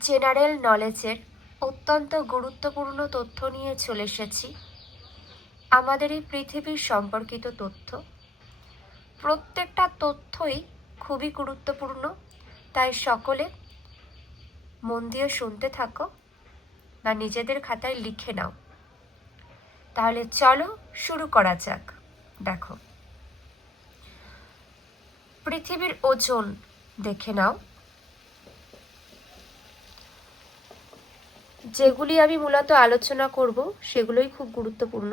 General নলেজের অত্যন্ত গুরুত্বপূর্ণ তথ্য নিয়ে চলে এসেছি। আমাদের এই পৃথিবীর সম্পর্কিত তথ্য, প্রত্যেকটা তথ্যই খুবই গুরুত্বপূর্ণ, তাই সকলে মন দিয়ে শুনতে থাকো বা নিজেদের খাতায় লিখে নাও। তাহলে চলো শুরু করা যাক। দেখো, পৃথিবীর ওজন দেখে নাও। যেগুলি আমি মূলত আলোচনা করব সেগুলোই খুব গুরুত্বপূর্ণ।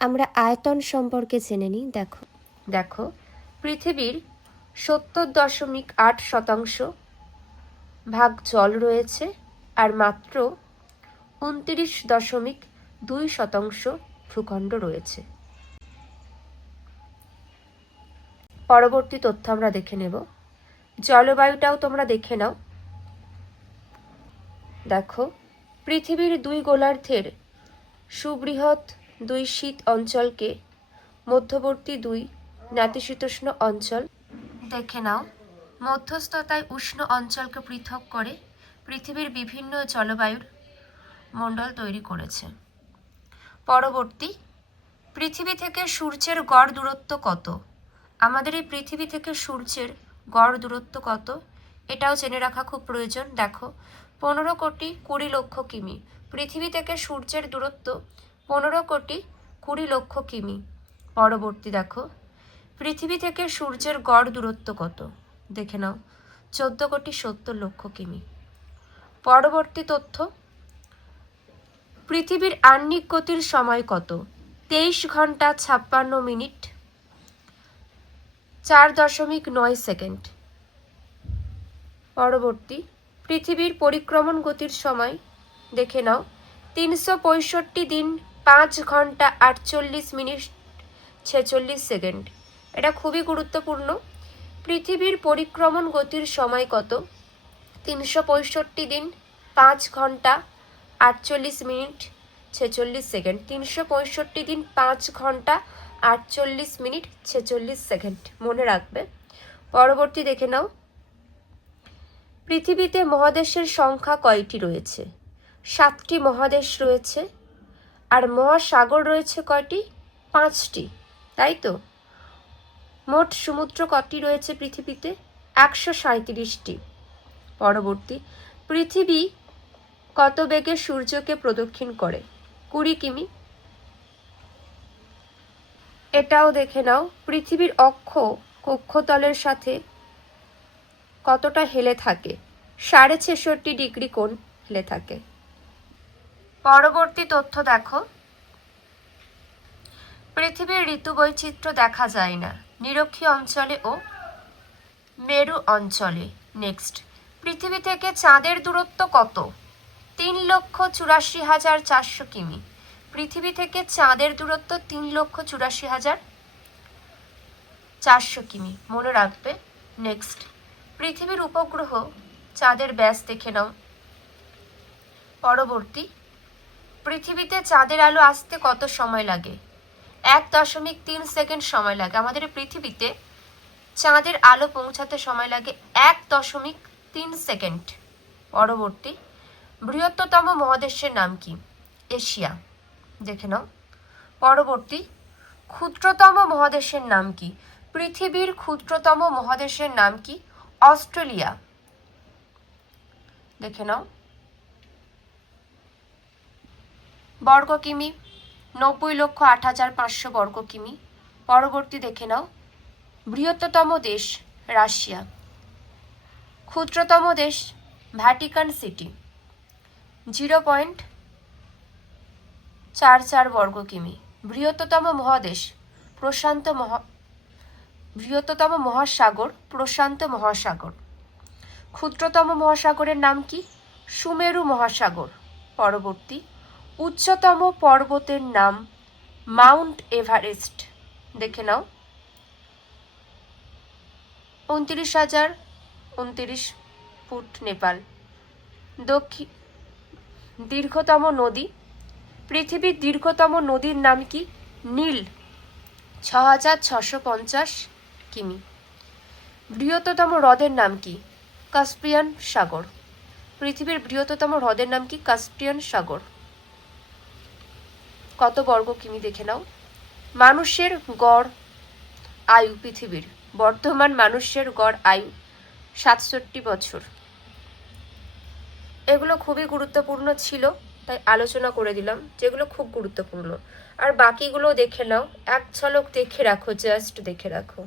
আমরা আয়তন সম্পর্কে জেনে নিই। দেখো পৃথিবীর 70.8% ভাগ জল রয়েছে, আর মাত্র 29.2% ভূখণ্ড রয়েছে। পরবর্তী তথ্য আমরা দেখে নেব। জলবায়ুটাও তোমরা দেখে নাও। দেখো, পৃথিবীর দুই গোলার্ধের সুবৃহৎ দুই শীত অঞ্চলকে মধ্যবর্তী দুই নাতিশীতোষ্ণ অঞ্চল দেখে নাও। মধ্যস্থতায় উষ্ণ অঞ্চলকে পৃথক করে পৃথিবীর বিভিন্ন জলবায়ুর মণ্ডল তৈরি করেছে। পরবর্তী, পৃথিবী থেকে সূর্যের গড় দূরত্ব কত? আমাদের এই পৃথিবী থেকে সূর্যের গড় দূরত্ব কত এটাও জেনে রাখা খুব প্রয়োজন। দেখো, 15,20,00,000 কিমি। পৃথিবী থেকে সূর্যের দূরত্ব 15,20,00,000 কিমি। পরবর্তী দেখো, পৃথিবী থেকে সূর্যের গড় দূরত্ব কত? দেখে নাও, 14,70,00,000 কিমি। পরবর্তী তথ্য, পৃথিবীর আহ্নিক গতির সময় কত? 23 ঘন্টা 56 মিনিট 4.9 সেকেন্ড। পরবর্তী, পৃথিবীর পরিক্রমণ গতির সময় দেখে নাও, 365 দিন 5 ঘন্টা 48 মিনিট 46 সেকেন্ড। এটা খুবই গুরুত্বপূর্ণ। পৃথিবীর পরিক্রমণ গতির সময় কত? 365 দিন 5 ঘন্টা 48 মিনিট 46 সেকেন্ড। 365 দিন 5 ঘন্টা 48 মিনিট 46 সেকেন্ড মনে রাখবে। পরবর্তী দেখে নাও, পৃথিবীতে মহাদেশের সংখ্যা কয়টি রয়েছে? 7টি মহাদেশ রয়েছে। আর মহাসাগর রয়েছে কয়টি? 5টি, তাই তো? মোট সমুদ্র কয়টি রয়েছে পৃথিবীতে? 137টি। পরবর্তী, পৃথিবী কত বেগে সূর্যকে প্রদক্ষিণ করে? 20 কিমি। এটাও দেখে নাও, পৃথিবীর অক্ষ কক্ষতলের সাথে কতটা হেলে থাকে? 66.5 ডিগ্রি কোণ হেলে থাকে। পরবর্তী তথ্য দেখো, পৃথিবীর ঋতু বৈচিত্র্য দেখা যায় না নিরক্ষীয় অঞ্চলে ও মেরু অঞ্চলে। নেক্সট, পৃথিবী থেকে চাঁদের দূরত্ব কত? 3,84,400 কিমি। পৃথিবী থেকে চাঁদের দূরত্ব 3,84,400 কিমি মনে রাখবে। নেক্সট, পৃথিবীর উপগ্রহ চাঁদের ব্যাস দেখে নাও। পরবর্তী, পৃথিবীতে চাঁদের আলো আসতে কত সময় লাগে? 1.3 সেকেন্ড সময় লাগে। আমাদের পৃথিবীতে চাঁদের আলো পৌঁছাতে সময় লাগে 1.3 সেকেন্ড। পরবর্তী, বৃহত্তম মহাদেশের নাম কি? এশিয়া, দেখে নাও। পরবর্তী, ক্ষুদ্রতম মহাদেশের নাম কি? পৃথিবীর ক্ষুদ্রতম মহাদেশের নাম কি? অস্ট্রেলিয়া, দেখে নাও। বর্গ কিমি 90,08,500 বর্গ কিমি। পরবর্তী দেখে নাও, বৃহত্তম দেশ রাশিয়া, ক্ষুদ্রতম দেশ ভ্যাটিকান সিটি, 0.44 বর্গ কিমি। বৃহত্তম মহাদেশ বৃহত্তম মহাসাগর প্রশান্ত মহাসাগর। ক্ষুদ্রতম মহাসাগরের নাম কি? সুমেরু মহাসাগর। পরবর্তী, উচ্চতম পর্বতের নাম মাউন্ট এভারেস্ট, দেখে নাও। 29,029 ফুট নেপাল। দীর্ঘতম নদী, পৃথিবীর দীর্ঘতম নদীর নাম কি? নীল, 6,650 কিমি। বৃহত্তম হ্রদের নাম কি? কাস্পিয়ান সাগর। পৃথিবীর বৃহত্তম হ্রদের নাম কি? কাস্পিয়ান সাগর। কত বর্গ কিমি দেখে নাও। মানুষের গড় আয়ু পৃথিবীর, বর্তমান মানুষের গড় আয়ু 67 বছর। এগুলো খুবই গুরুত্বপূর্ণ ছিল, তাই আলোচনা করে দিলাম যেগুলো খুব গুরুত্বপূর্ণ। আর বাকিগুলো দেখে নাও, এক ঝলক দেখে রাখো, জাস্ট দেখে রাখো।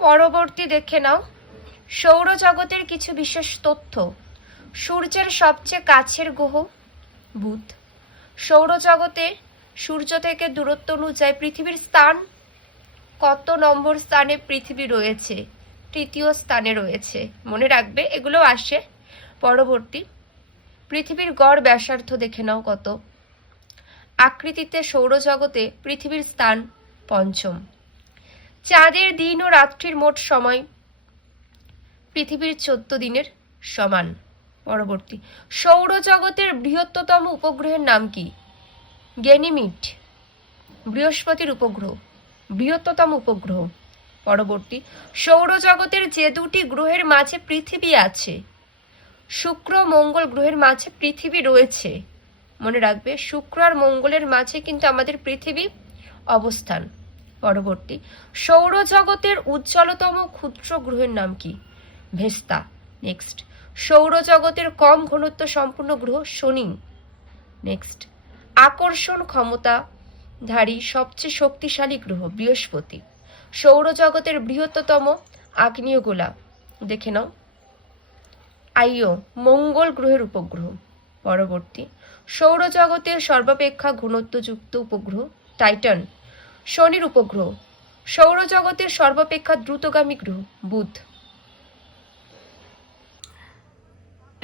পরবর্তী দেখে নাও, সৌরজগতের কিছু বিশেষ তথ্য। সূর্যের সবচেয়ে কাছের গ্রহ বুধ। সৌরজগতে সূর্য থেকে দূরত্ব অনুযায়ী পৃথিবীর স্থান কত নম্বর স্থানে পৃথিবী রয়েছে? 3য় স্থানে রয়েছে। মনে রাখবে, এগুলো আসে। পরবর্তী, পৃথিবীর গড় ব্যাসার্ধ দেখে নাও কত। আকৃতিতে সৌরজগতে পৃথিবীর স্থান 5ম। চাঁদের দিন ও রাত্রির মোট সময় পৃথিবীর 14 দিনের সমান। পরবর্তী, সৌরজগতের বৃহত্তম উপগ্রহের নাম কি? গ্যানিমিড, বৃহস্পতির উপগ্রহ, বৃহত্তম উপগ্রহ। পরবর্তী, সৌরজগতের যে দুটি গ্রহের মাঝে পৃথিবী আছে, শুক্র মঙ্গল গ্রহের মাঝে পৃথিবী রয়েছে। মনে রাখবে, শুক্র আর মঙ্গলের মাঝে কিন্তু আমাদের পৃথিবী অবস্থান। পরবর্তী, সৌরজগতের উজ্জ্বলতম ক্ষুদ্র গ্রহের নাম কি? ভেস্তা। নেক্সট, সৌরজগতের কম ঘনত্ব সম্পূর্ণ গ্রহ শনি। নেক্সট, আকর্ষণ ক্ষমতাধারী সবচেয়ে শক্তিশালী গ্রহ বৃহস্পতি। সৌরজগতের বৃহত্তম আগ্নেয়গোলা দেখে নাও, আইও, মঙ্গল গ্রহের উপগ্রহ। পরবর্তী, সৌরজগতের সর্বাপেক্ষা ঘনত্বযুক্ত উপগ্রহ টাইটান, শনির উপগ্রহ। সৌরজগতের সর্বাপেক্ষা দ্রুতগামী গ্রহ বুধ।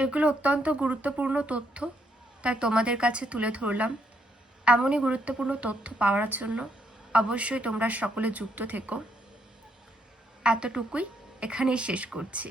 এগুলো অত্যন্ত গুরুত্বপূর্ণ তথ্য, তাই তোমাদের কাছে তুলে ধরলাম। এমনই গুরুত্বপূর্ণ তথ্য পাওয়ার জন্য অবশ্যই তোমরা সকলে যুক্ত থেকো। এতটুকুই, এখানেই শেষ করছি।